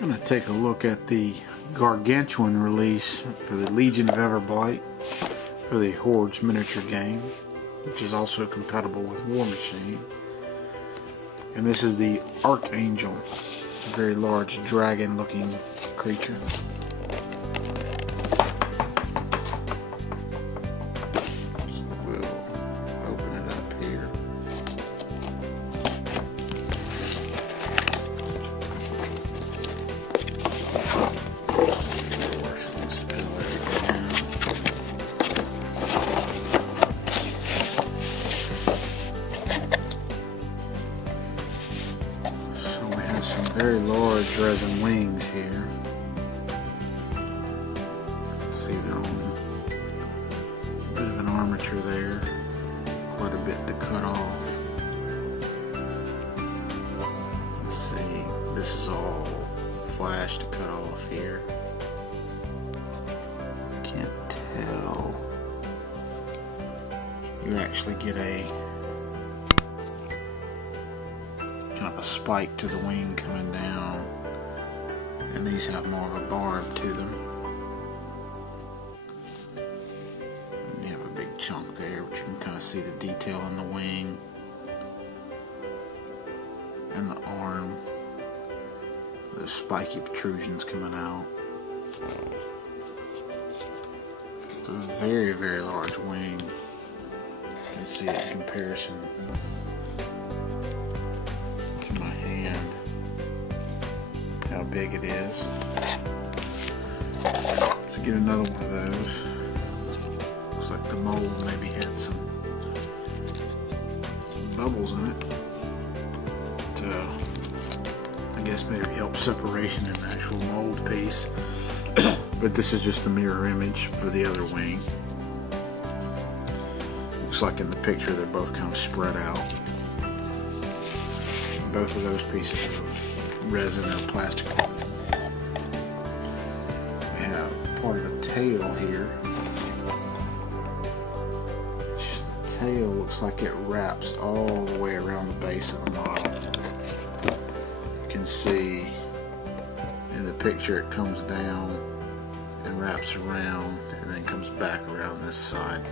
Gonna take a look at the Gargantuan release for the Legion of Everblight for the Hordes miniature game, which is also compatible with Warmachine. And this is the Archangel, a very large dragon looking creature. So we'll open it up here. Some very large resin wings here. Let's see, they're on a bit of an armature there, quite a bit to cut off. Let's see, this is all flash to cut off here. Can't tell. You actually get a kind of a spike to the wing coming down, and these have more of a barb to them. And you have a big chunk there, which you can kind of see the detail in the wing and the arm. Those spiky protrusions coming out. It's a very, very large wing. You can see it in comparison my hand, how big it is. So get another one of those. Looks like the mold maybe had some bubbles in it to, I guess, maybe help separation in the actual mold piece. But this is just the mirror image for the other wing. Looks like in the picture they're both kind of spread out. Both of those pieces of resin or plastic. We have part of a tail here. The tail looks like it wraps all the way around the base of the model. You can see in the picture it comes down and wraps around and then comes back around this side.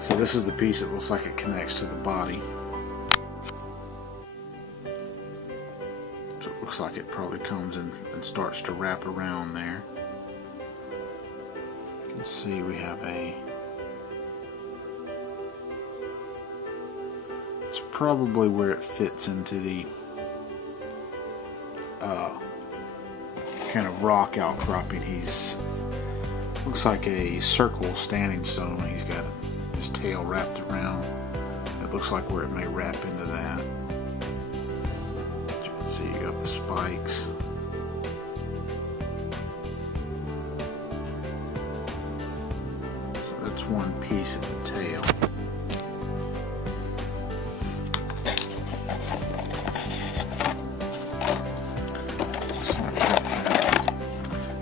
So this is the piece that looks like it connects to the body. So it looks like it probably comes in and starts to wrap around there. You can see we have it's probably where it fits into the kind of rock outcropping. Looks like a circle standing stone. He's got his tail wrapped around. It looks like where it may wrap into that. See, you got the spikes. So that's one piece of the tail. So I've got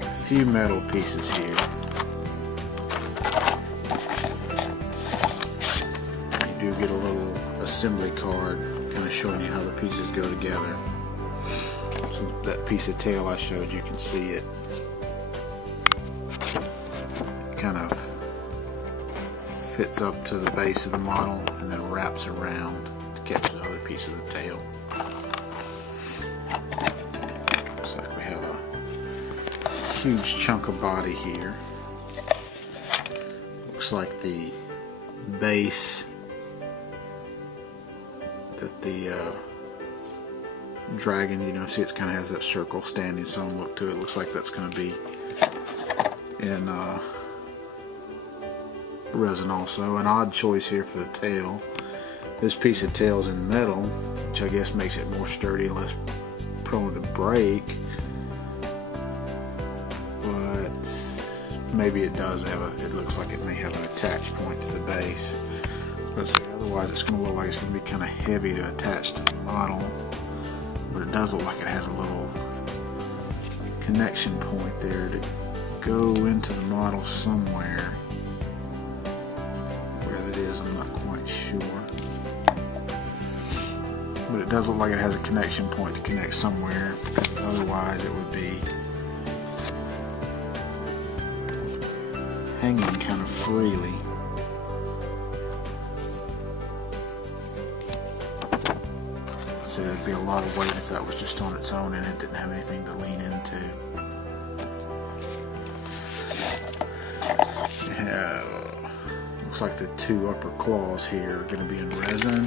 a few metal pieces here. You do get a little assembly card kind of showing you how the pieces go together. So that piece of tail I showed, you can see it kind of fits up to the base of the model and then wraps around to catch the other piece of the tail. Looks like we have a huge chunk of body here. Looks like the base that the dragon, you know, see it kind of has that circle standing stone look to it. Looks like that's going to be in resin also. An odd choice here for the tail. This piece of tail is in metal, which I guess makes it more sturdy, less prone to break. But maybe it does have it looks like it may have an attach point to the base. But see, otherwise it's going to look like it's going to be kind of heavy to attach to the model. But it does look like it has a little connection point there to go into the model somewhere. Where that is, I'm not quite sure. But it does look like it has a connection point to connect somewhere, because otherwise it would be hanging kind of freely. So that'd be a lot of weight if that was just on its own and it didn't have anything to lean into. You have, looks like the two upper claws here are going to be in resin.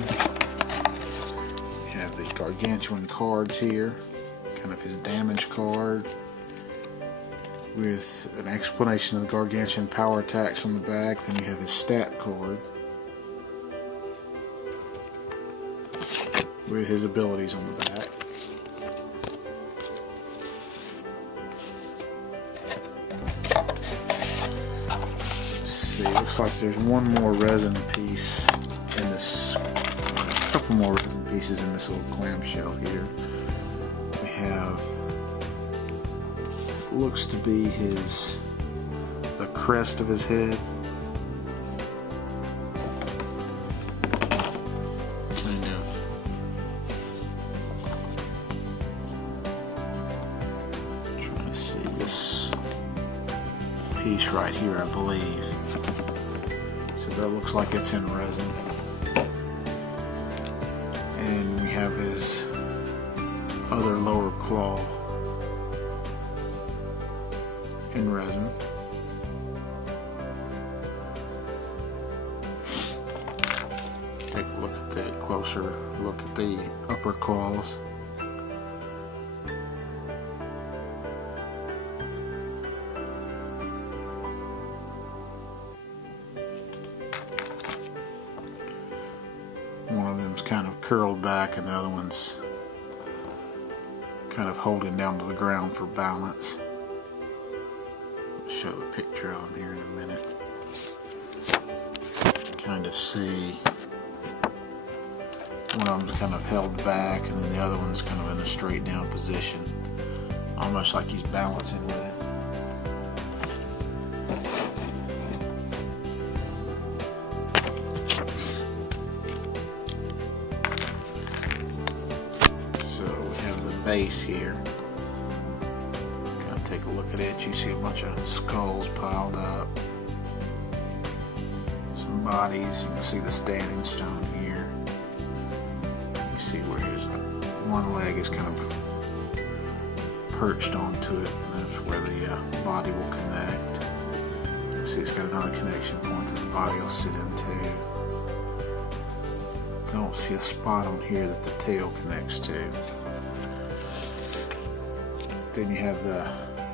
You have the Gargantuan cards here, kind of his damage card, with an explanation of the Gargantuan power attacks on the back. Then you have his stat card with his abilities on the back. Let's see, looks like there's one more resin piece in this, a couple more resin pieces in this little clamshell here. We have, looks to be the crest of his head. Kind of. Trying to see this piece right here, I believe. So that looks like it's in resin. And we have his other lower claw in resin. Take a look at the closer look at the upper claws. One of them's kind of curled back and the other one's kind of holding down to the ground for balance. Show the picture of them here in a minute. Kind of see one of them's kind of held back and then the other one's kind of in a straight down position, almost like he's balancing with it. So we have the base here. Take a look at it. You see a bunch of skulls piled up, some bodies. You can see the standing stone here. You see where his one leg is kind of perched onto it, and that's where the body will connect. You see it's got another connection point that the body will sit into. Don't see a spot on here that the tail connects to. Then you have the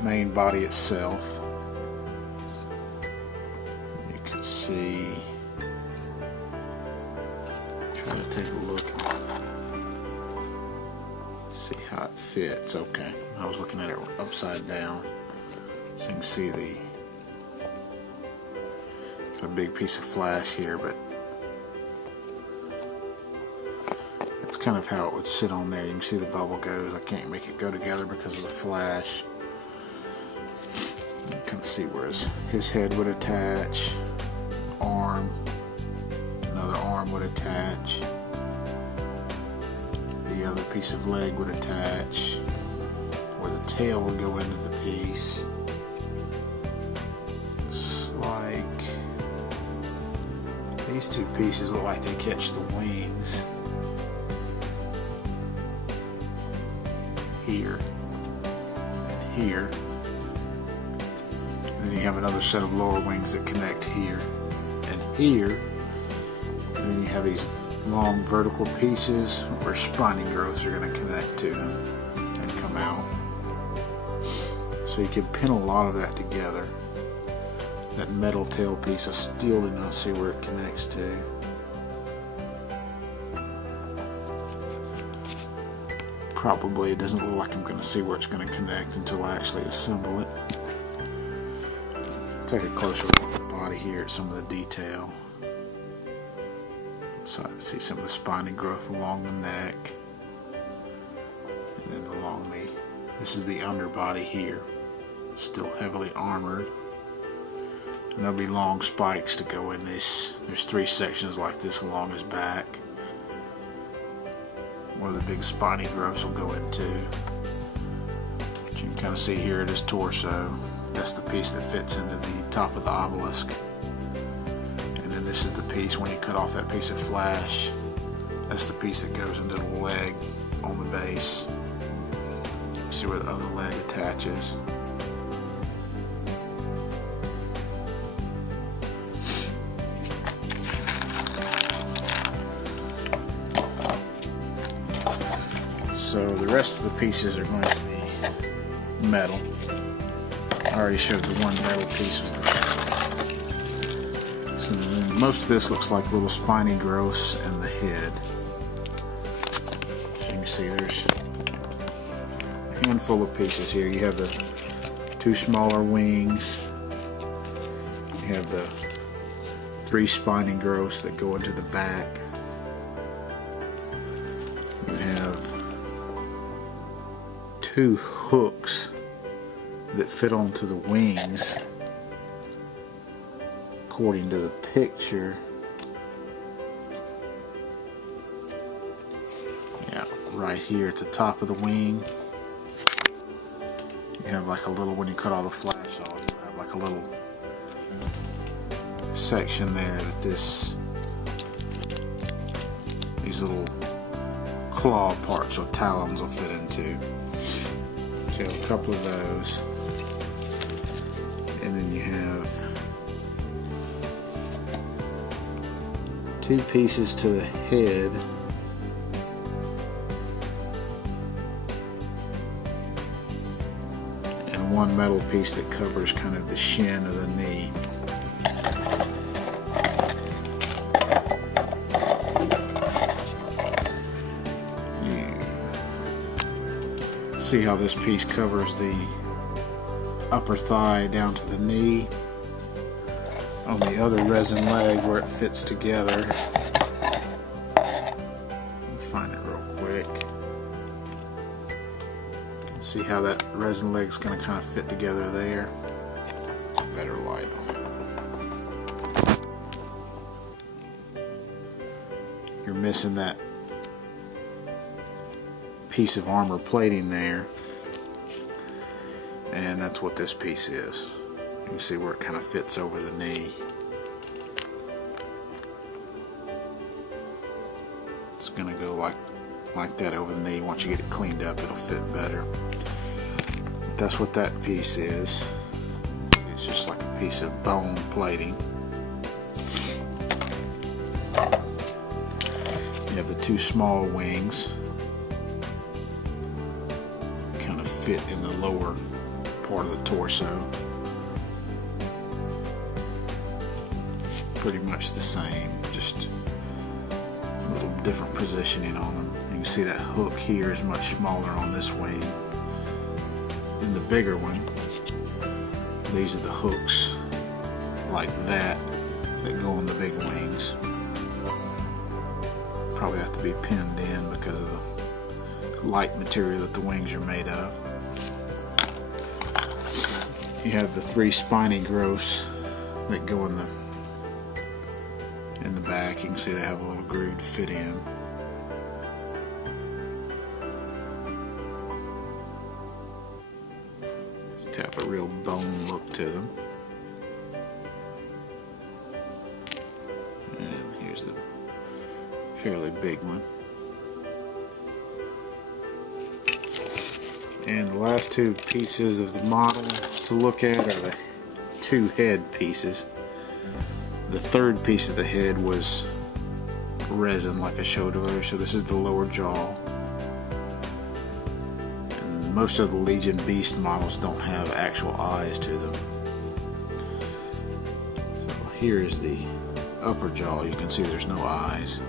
main body itself. You can see, try to take a look and see how it fits. Okay, I was looking at it upside down, so you can see got a big piece of flash here, but that's kind of how it would sit on there. You can see the bubble goes. I can't make it go together because of the flash. You can see where his head would attach, arm, another arm would attach, the other piece of leg would attach, where the tail would go into the piece. It's like these two pieces look like they catch the wings here and here. And then you have another set of lower wings that connect here and here. And then you have these long vertical pieces where spiny growths are going to connect to them and come out. So you can pin a lot of that together. That metal tail piece, I still do not see where it connects to. Probably it doesn't look like I'm going to see where it's going to connect until I actually assemble it. Take a closer look at the body here at some of the detail. So I can see some of the spiny growth along the neck. And then along this is the underbody here. Still heavily armored. And there'll be long spikes to go in this. There's 3 sections like this along his back. where the big spiny growths will go into. But you can kind of see here at his torso, that's the piece that fits into the top of the obelisk. And then this is the piece, when you cut off that piece of flash, that's the piece that goes into the leg on the base. You see where the other leg attaches. So the rest of the pieces are going to be metal. I already showed the one metal piece was the. So most of this looks like little spiny growths in the head. As you can see, there's a handful of pieces here. You have the two smaller wings. You have the 3 spiny growths that go into the back. You have 2 hooks that fit onto the wings. According to the picture, yeah, right here at the top of the wing, you have like a little, when you cut all the flash off, you have like a little section there that these little claw parts or talons will fit into. So a couple of those, and then you have 2 pieces to the head, and 1 metal piece that covers kind of the shin of the knee. See how this piece covers the upper thigh down to the knee. On the other resin leg where it fits together, find it real quick. See how that resin leg's going to kind of fit together there. Better light on it. You're missing that piece of armor plating there, and that's what this piece is. You can see where it kind of fits over the knee. It's going to go like that over the knee. Once you get it cleaned up, it'll fit better. But that's what that piece is. It's just like a piece of bone plating. You have the 2 small wings. Kind of fit in the lower part of the torso. Pretty much the same, just a little different positioning on them. You can see that hook here is much smaller on this wing than the bigger one. These are the hooks like that go on the big wings. Probably have to be pinned in because of the light material that the wings are made of. You have the 3 spiny growths that go in the back. You can see they have a little groove to fit in. To have a real bone look to them. And here's the fairly big one. And the last 2 pieces of the model to look at are the 2 head pieces. The 3rd piece of the head was resin, like I showed earlier, so this is the lower jaw. And most of the Legion Beast models don't have actual eyes to them. So here's the upper jaw. You can see there's no eyes.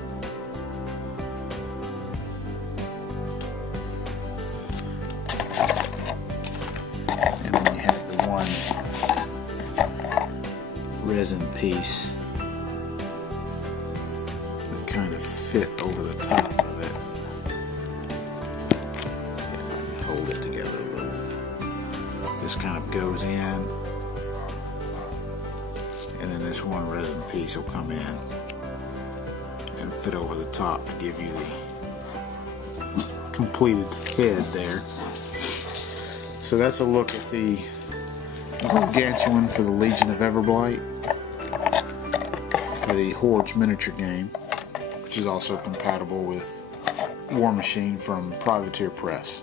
And then you have the 1 resin piece that kind of fit over the top of it. See if I can hold it together a little. This kind of goes in, and then this 1 resin piece will come in and fit over the top to give you the completed head there. So that's a look at the Gargantuan for the Legion of Everblight, for the Hordes miniature game, which is also compatible with Warmachine from Privateer Press.